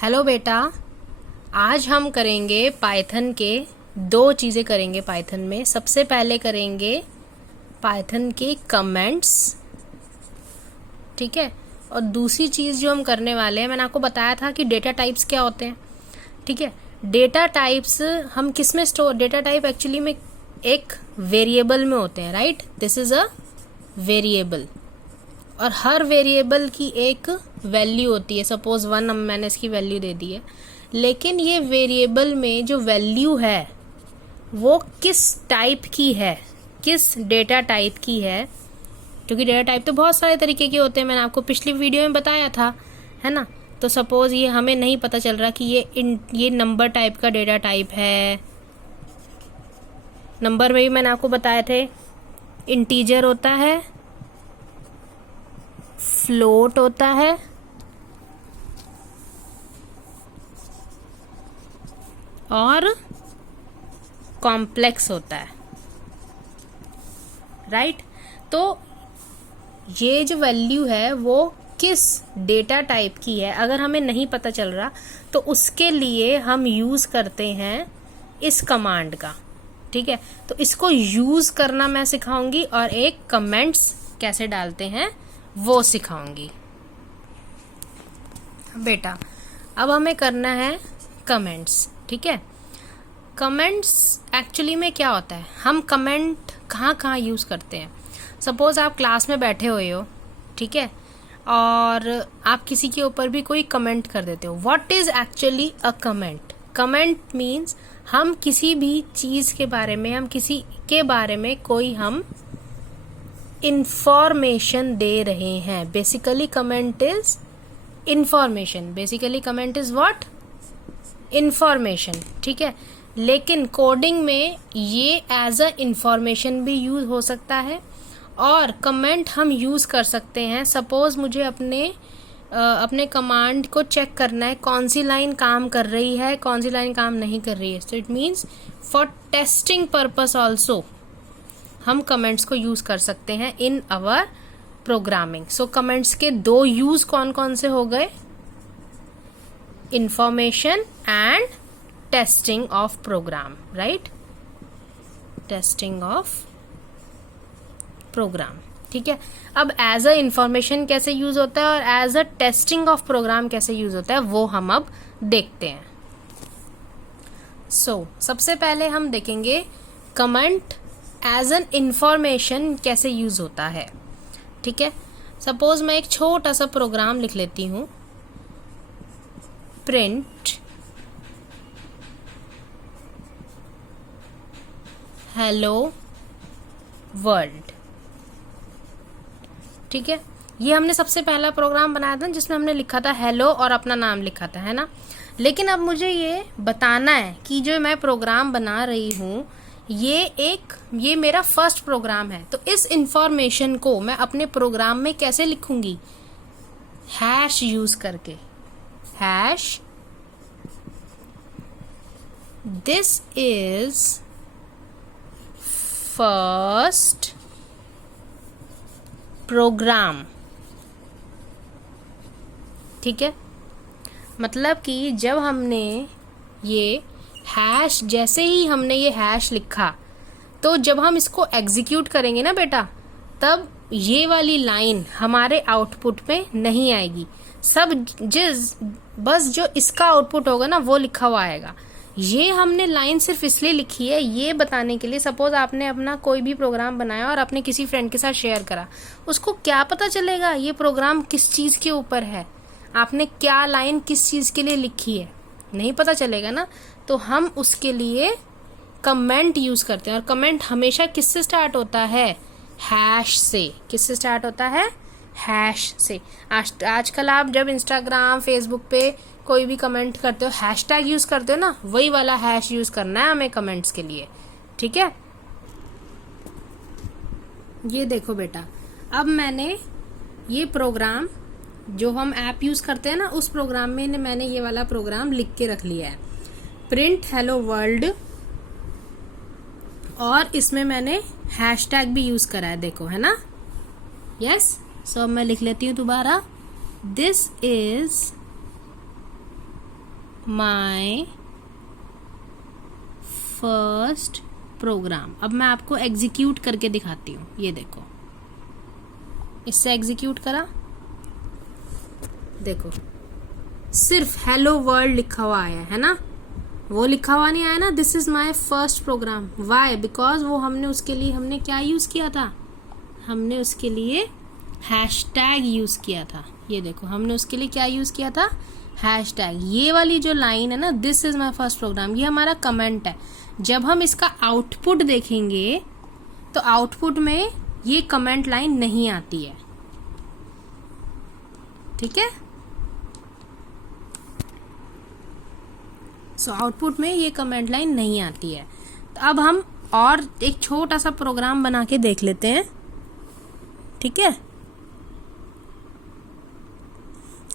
Hello बेटा, आज हम करेंगे पाइथन के दो चीज़ें करेंगे। पाइथन में सबसे पहले करेंगे पाइथन के कमेंट्स, ठीक है। और दूसरी चीज़ जो हम करने वाले हैं, मैंने आपको बताया था कि डेटा टाइप्स क्या होते हैं, ठीक है। डेटा टाइप्स हम किस में स्टोर, डेटा टाइप एक्चुअली में एक वेरिएबल में होते हैं, right. This is a variable और हर वेरिएबल की एक वैल्यू होती है। सपोज 1 मैंने इसकी वैल्यू दे दी है, लेकिन ये वेरिएबल में जो वैल्यू है वो किस टाइप की है, किस डेटा टाइप की है, क्योंकि डेटा टाइप तो बहुत सारे तरीके के होते हैं, मैंने आपको पिछली वीडियो में बताया था, है ना। तो सपोज ये हमें नहीं पता चल रहा कि ये नंबर टाइप का डेटा टाइप है। नंबर में भी मैंने आपको बताए थे, इंटीजर होता है, फ्लोट होता है, और कॉम्प्लेक्स होता है, राइट। तो ये जो वैल्यू है वो किस डेटा टाइप की है, अगर हमें नहीं पता चल रहा तो उसके लिए हम यूज करते हैं इस कमांड का, ठीक है। तो इसको यूज करना मैं सिखाऊंगी और एक कमेंट्स कैसे डालते हैं वो सिखाऊंगी बेटा। अब हमें करना है कमेंट्स, ठीक है। कमेंट्स एक्चुअली में क्या होता है, हम कमेंट कहाँ कहाँ यूज़ करते हैं। सपोज आप क्लास में बैठे हुए हो, ठीक है, और आप किसी के ऊपर भी कोई कमेंट कर देते हो। What is actually a comment? Comment means हम किसी भी चीज़ के बारे में, हम किसी के बारे में कोई हम इंफॉर्मेशन दे रहे हैं। Basically comment is information, basically comment is what? Information, ठीक है। लेकिन कोडिंग में ये एज अ इंफॉर्मेशन भी यूज हो सकता है और कमेंट हम यूज कर सकते हैं। सपोज मुझे अपने कमांड को चेक करना है, कौन सी लाइन काम कर रही है, कौन सी लाइन काम नहीं कर रही है। So it means for testing purpose also हम कमेंट्स को यूज कर सकते हैं इन अवर प्रोग्रामिंग। सो कमेंट्स के दो यूज कौन कौन से हो गए? Information and testing of program, right. Testing of program, ठीक है। अब एज अ इंफॉर्मेशन कैसे यूज होता है और as a testing of program कैसे यूज होता है वो हम अब देखते हैं। सो सबसे पहले हम देखेंगे कमेंट एज एन इंफॉर्मेशन कैसे यूज होता है, ठीक है। सपोज मैं एक छोटा सा प्रोग्राम लिख लेती हूँ, प्रिंट हेलो वर्ल्ड, ठीक है। ये हमने सबसे पहला प्रोग्राम बनाया था जिसमें हमने लिखा था हेलो और अपना नाम लिखा था, है ना। लेकिन अब मुझे ये बताना है कि जो मैं प्रोग्राम बना रही हूँ ये मेरा फर्स्ट प्रोग्राम है। तो इस इंफॉर्मेशन को मैं अपने प्रोग्राम में कैसे लिखूंगी? हैश यूज करके। Hash this is first program, ठीक है। मतलब कि जब हमने ये हैश, जैसे ही हमने ये हैश लिखा, तो जब हम इसको एग्जीक्यूट करेंगे ना बेटा, तब ये वाली लाइन हमारे आउटपुट में नहीं आएगी। बस जो इसका आउटपुट होगा ना वो लिखा हुआ आएगा। ये हमने लाइन सिर्फ इसलिए लिखी है ये बताने के लिए। सपोज आपने अपना कोई भी प्रोग्राम बनाया और अपने किसी फ्रेंड के साथ शेयर करा, उसको क्या पता चलेगा ये प्रोग्राम किस चीज के ऊपर है, आपने क्या लाइन किस चीज के लिए लिखी है, नहीं पता चलेगा ना। तो हम उसके लिए कमेंट यूज करते हैं और कमेंट हमेशा किससे स्टार्ट होता है? हैश से। किससे स्टार्ट होता है? हैश से। आजकल आप जब इंस्टाग्राम, फेसबुक पे कोई भी कमेंट करते हो, हैशटैग यूज करते हो ना, वही वाला हैश यूज करना है हमें कमेंट्स के लिए, ठीक है। ये देखो बेटा, अब मैंने ये प्रोग्राम जो हम ऐप यूज करते हैं ना, उस प्रोग्राम में मैंने ये वाला प्रोग्राम लिख के रख लिया है, प्रिंट हेलो वर्ल्ड, और इसमें मैंने हैशटैग भी यूज करा है, देखो, है ना। यस, सो मैं लिख लेती हूँ दोबारा, this is my first program. अब मैं आपको एग्जीक्यूट करके दिखाती हूँ, ये देखो, इससे एग्जीक्यूट करा, देखो सिर्फ हेलो वर्ल्ड लिखा हुआ आया है ना, वो लिखा हुआ नहीं आया ना, this is my first program. Why? Because वो हमने क्या यूज किया था, हमने उसके लिए हैशटैग यूज किया था। ये देखो, हमने उसके लिए क्या यूज किया था, हैशटैग। ये वाली जो लाइन है ना, this is my first program, ये हमारा कमेंट है। जब हम इसका आउटपुट देखेंगे तो आउटपुट में ये कमेंट लाइन नहीं आती है, ठीक है। सो आउटपुट में ये कमेंट लाइन नहीं आती है। तो अब हम और एक छोटा सा प्रोग्राम बना के देख लेते हैं, ठीक है।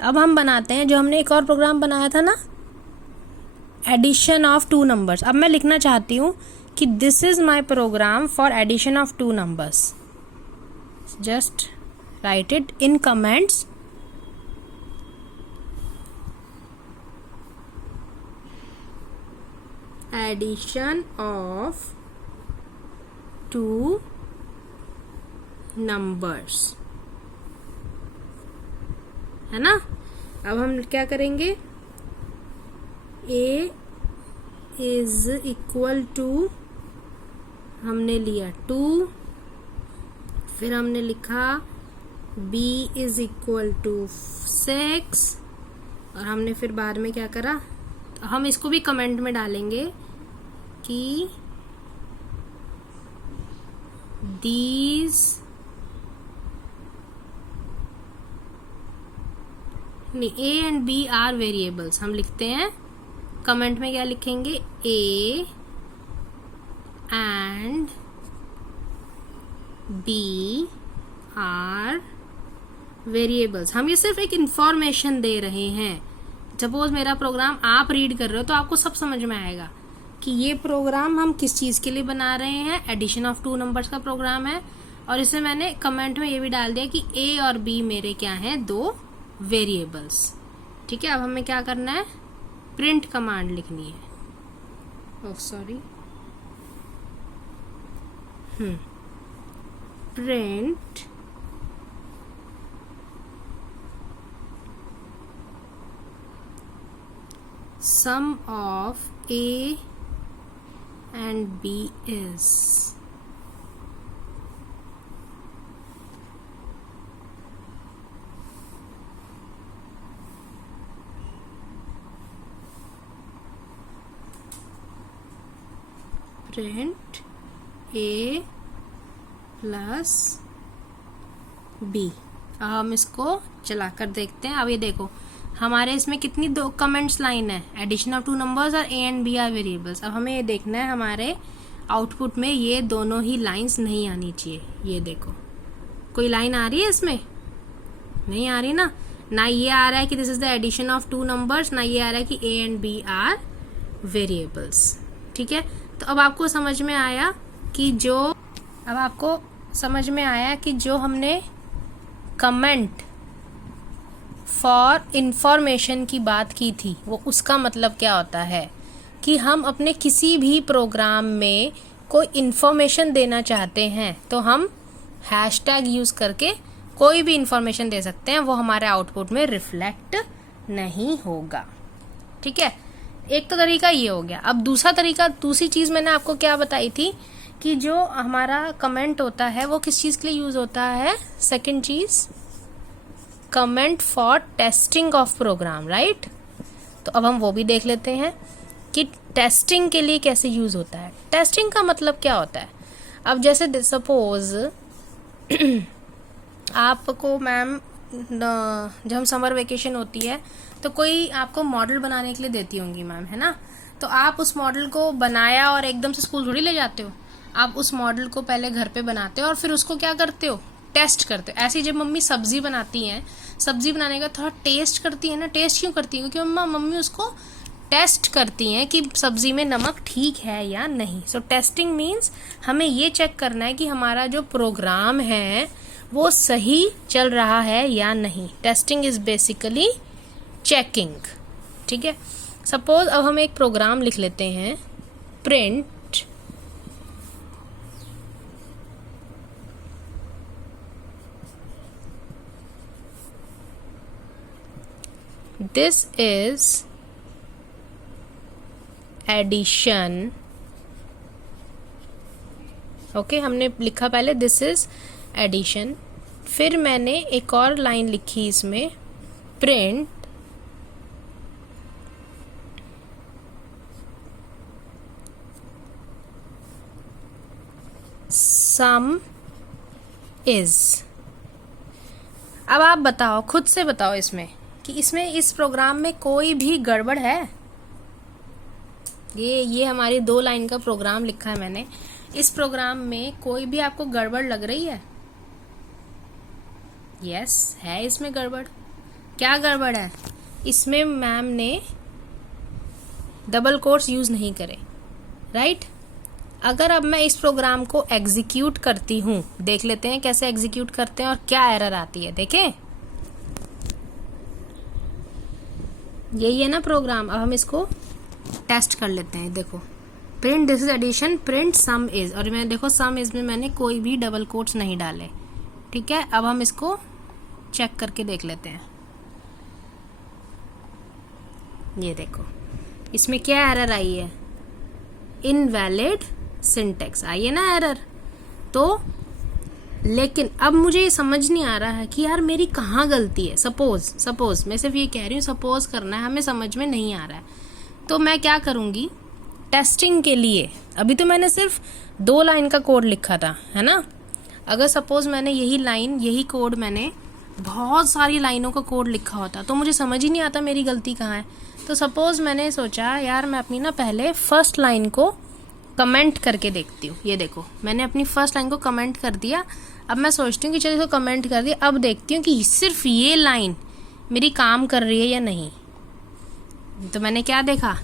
अब हम बनाते हैं जो हमने एक और प्रोग्राम बनाया था ना, एडिशन ऑफ 2 नंबर्स। अब मैं लिखना चाहती हूँ कि this is my program for addition of 2 numbers. Just write it in comments. Addition of 2 numbers, है ना। अब हम क्या करेंगे, a इज इक्वल टू, हमने लिया 2, फिर हमने लिखा b इज इक्वल टू 6, और हमने फिर बाद में क्या करा, तो हम इसको भी कमेंट में डालेंगे कि these नहीं, a and b are variables. हम लिखते हैं कमेंट में, क्या लिखेंगे, a and b are variables. हम ये सिर्फ एक इंफॉर्मेशन दे रहे हैं। सपोज मेरा प्रोग्राम आप रीड कर रहे हो तो आपको सब समझ में आएगा कि ये प्रोग्राम हम किस चीज के लिए बना रहे हैं, एडिशन ऑफ 2 नंबर्स का प्रोग्राम है। और इसे मैंने कमेंट में ये भी डाल दिया कि a और b मेरे क्या हैं, 2 वेरिएबल्स, ठीक है। अब हमें क्या करना है, प्रिंट कमांड लिखनी है। Oh sorry, print sum of a and b is, print a plus b। अब हम इसको चलाकर देखते हैं। अब ये देखो, हमारे इसमें कितनी 2 कमेंट्स लाइन है, एडिशन ऑफ 2 नंबर्स और a and b are variables. अब हमें ये देखना है हमारे आउटपुट में ये दोनों ही लाइंस नहीं आनी चाहिए। ये देखो, कोई लाइन आ रही है इसमें, नहीं आ रही ना ये आ रहा है कि this is the addition of 2 numbers, ना ये आ रहा है कि a and b are variables, ठीक है। तो अब आपको समझ में आया कि जो हमने कमेंट फॉर इंफॉर्मेशन की बात की थी, वो उसका मतलब क्या होता है कि हम अपने किसी भी प्रोग्राम में कोई इंफॉर्मेशन देना चाहते हैं तो हम हैशटैग यूज करके कोई भी इंफॉर्मेशन दे सकते हैं, वो हमारे आउटपुट में रिफ्लेक्ट नहीं होगा, ठीक है। एक तो तरीका ये हो गया। अब दूसरी चीज मैंने आपको क्या बताई थी कि जो हमारा कमेंट होता है वो किस चीज के लिए यूज होता है, सेकंड चीज, comment for testing of program, right. तो अब हम वो भी देख लेते हैं कि टेस्टिंग के लिए कैसे यूज होता है। टेस्टिंग का मतलब क्या होता है, अब जैसे सपोज आपको मैम जब हम समर वेकेशन होती है तो कोई आपको मॉडल बनाने के लिए देती होंगी मैम, है ना। तो आप उस मॉडल को बनाया और एकदम से स्कूल थोड़ी ले जाते हो, आप उस मॉडल को पहले घर पे बनाते हो और फिर उसको क्या करते हो, टेस्ट करते हो। ऐसे ही जब मम्मी सब्जी बनाती हैं, सब्जी बनाने का थोड़ा टेस्ट करती है ना। टेस्ट क्यों करती है, क्योंकि मम्मी उसको टेस्ट करती हैं कि सब्जी में नमक ठीक है या नहीं। सो टेस्टिंग मीन्स हमें ये चेक करना है कि हमारा जो प्रोग्राम है वो सही चल रहा है या नहीं। टेस्टिंग इज बेसिकली चेकिंग, ठीक है। सपोज अब हम एक प्रोग्राम लिख लेते हैं, print this is addition. Okay, हमने लिखा पहले दिस इज एडिशन, फिर मैंने एक और लाइन लिखी इसमें, प्रिंट सम इज। अब आप बताओ, खुद से बताओ इसमें कि इसमें इस प्रोग्राम में कोई भी गड़बड़ है? ये हमारी 2 लाइन का प्रोग्राम लिखा है मैंने, इस प्रोग्राम में कोई भी आपको गड़बड़ लग रही है? यस, है इसमें गड़बड़। क्या गड़बड़ है? इसमें मैम ने डबल कोट्स यूज नहीं करे, राइट? अगर अब मैं इस प्रोग्राम को एग्जीक्यूट करती हूं, देख लेते हैं कैसे एग्जीक्यूट करते हैं और क्या एरर आती है, देखें। यही है ना प्रोग्राम। अब हम इसको टेस्ट कर लेते हैं। देखो, print this is addition, print sum is, और मैं देखो सम इज में मैंने कोई भी डबल कोट्स नहीं डाले, ठीक है। अब हम इसको चेक करके देख लेते हैं। ये देखो, इसमें क्या एरर आई है? इनवैलिड सिंटेक्स आई है ना एरर। तो लेकिन अब मुझे ये समझ नहीं आ रहा है कि यार मेरी कहाँ गलती है। सपोज मैं सिर्फ ये कह रही हूँ, सपोज करना है, हमें समझ में नहीं आ रहा है। तो मैं क्या करूँगी टेस्टिंग के लिए? अभी तो मैंने सिर्फ 2 लाइन का कोड लिखा था, है ना। अगर सपोज मैंने यही कोड मैंने बहुत सारी लाइनों का कोड लिखा होता तो मुझे समझ ही नहीं आता मेरी गलती कहाँ है। तो सपोज मैंने सोचा यार मैं अपनी ना पहले फर्स्ट लाइन को कमेंट करके देखती हूँ। ये देखो, मैंने अपनी फर्स्ट लाइन को कमेंट कर दिया। अब मैं सोचती हूँ कि चलो इसको कमेंट कर दिया, अब देखती हूँ कि सिर्फ ये लाइन मेरी काम कर रही है या नहीं। तो मैंने क्या देखा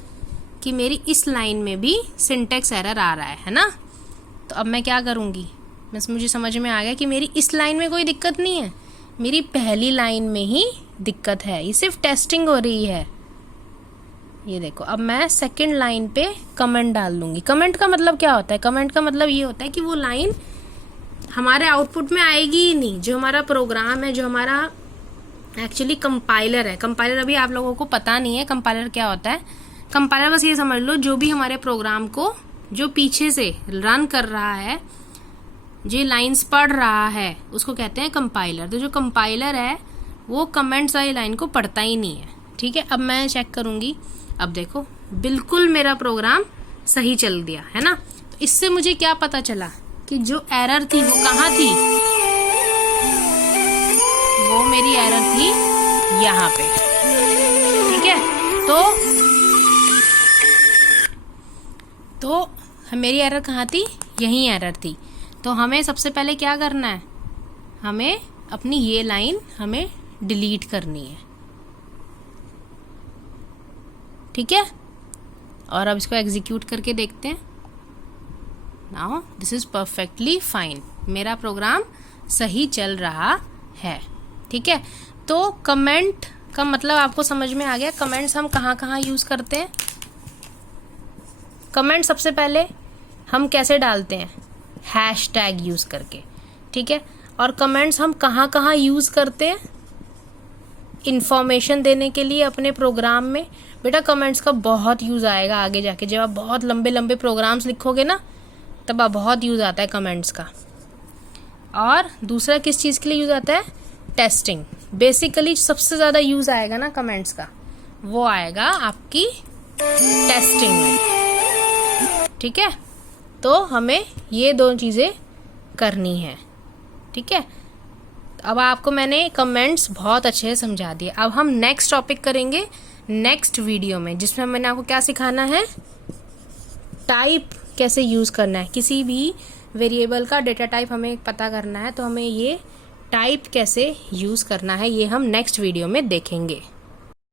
कि मेरी इस लाइन में भी सिंटेक्स एरर आ रहा है ना। तो अब मैं क्या करूँगी, मुझे समझ में आ गया कि मेरी इस लाइन में कोई दिक्कत नहीं है, मेरी पहली लाइन में ही दिक्कत है, ये सिर्फ टेस्टिंग हो रही है। ये देखो, अब मैं सेकंड लाइन पे कमेंट डाल दूंगी। कमेंट का मतलब क्या होता है? कमेंट का मतलब ये होता है कि वो लाइन हमारे आउटपुट में आएगी ही नहीं। जो हमारा प्रोग्राम है, जो हमारा एक्चुअली कंपाइलर है, कंपाइलर अभी आप लोगों को पता नहीं है कंपाइलर क्या होता है। कंपाइलर बस ये समझ लो, जो भी हमारे प्रोग्राम को जो पीछे से रन कर रहा है, जो लाइन्स पढ़ रहा है, उसको कहते हैं कंपाइलर। तो जो कंपाइलर है वो कमेंट्स वाली लाइन को पढ़ता ही नहीं है, ठीक है। अब मैं चेक करूंगी, अब देखो बिल्कुल मेरा प्रोग्राम सही चल दिया, है ना। तो इससे मुझे क्या पता चला कि जो एरर थी वो कहाँ थी? वो मेरी एरर थी यहाँ पे, ठीक है। तो मेरी एरर कहाँ थी? यही एरर थी। तो हमें सबसे पहले क्या करना है, हमें अपनी ये लाइन हमें डिलीट करनी है, ठीक है। और अब इसको एग्जीक्यूट करके देखते हैं। Now this is perfectly fine, मेरा प्रोग्राम सही चल रहा है, ठीक है। तो कमेंट का मतलब आपको समझ में आ गया। कमेंट्स हम कहाँ कहाँ यूज करते हैं? कमेंट सबसे पहले हम कैसे डालते हैं? हैशटैग यूज करके, ठीक है। और कमेंट्स हम कहाँ कहाँ यूज करते हैं? इंफॉर्मेशन देने के लिए अपने प्रोग्राम में। बेटा कमेंट्स का बहुत यूज आएगा आगे जाके, जब आप बहुत लंबे लंबे प्रोग्राम्स लिखोगे ना, तब आप बहुत यूज आता है कमेंट्स का। और दूसरा किस चीज़ के लिए यूज आता है? टेस्टिंग। बेसिकली सबसे ज़्यादा यूज आएगा ना कमेंट्स का, वो आएगा आपकी टेस्टिंग में, ठीक है। तो हमें ये 2 चीज़ें करनी है, ठीक है। अब आपको मैंने कमेंट्स बहुत अच्छे से समझा दिए। अब हम नेक्स्ट टॉपिक करेंगे नेक्स्ट वीडियो में, जिसमें मैंने आपको क्या सिखाना है? टाइप कैसे यूज़ करना है। किसी भी वेरिएबल का डेटा टाइप हमें पता करना है, तो हमें ये टाइप कैसे यूज़ करना है, ये हम नेक्स्ट वीडियो में देखेंगे।